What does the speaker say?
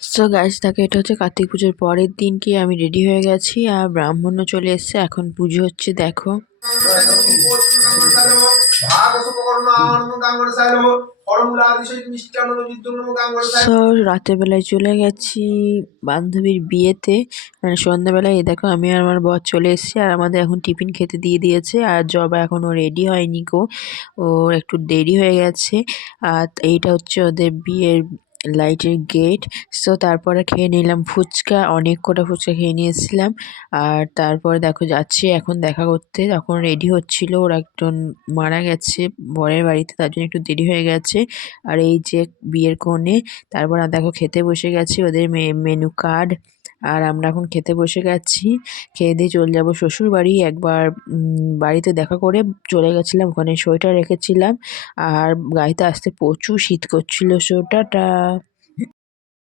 So guys দেখো, এটা হচ্ছে কার্তিক পুজোর পরের দিনকে আমি রেডি হয়ে গেছি আর ব্রাহ্মণও চলে এসেছে। এখন পুজো হচ্ছে দেখো। সো রাতের বেলায় চলে গেছি বান্ধবীর বিয়েতে, মানে সন্ধ্যাবেলায়। এই দেখো আমি আর আমার বর চলে এসেছি আর আমাদের এখন টিফিন খেতে দিয়ে দিয়েছে। আর জবা এখনো রেডি হয়নি গো, ওর একটু দেরি হয়ে গেছে। আর এইটা হচ্ছে ওদের বিয়ের লাইটের গেট। সো তারপরে খেয়ে নিলাম ফুচকা, অনেক কটা ফুচকা খেয়ে নিয়েছিলাম। আর তারপরে দেখো যাচ্ছি এখন দেখা করতে, তখন রেডি হচ্ছিল। ওর একজন মারা গেছে বরের বাড়িতে, তার জন্য একটু দেরি হয়ে গেছে। আর এই যে বিয়ের কনে। তারপর আর দেখো খেতে বসে গেছি, ওদের মেনু কার্ড। আর আমরা এখন খেতে বসে গেছি। খেয়ে দিয়ে চলে যাবো শ্বশুর বাড়ি। একবার বাড়িতে দেখা করে চলে গেছিলাম, ওখানে সোয়েটার রেখেছিলাম। আর গাড়িতে আসতে প্রচুর শীত করছিল। So tata.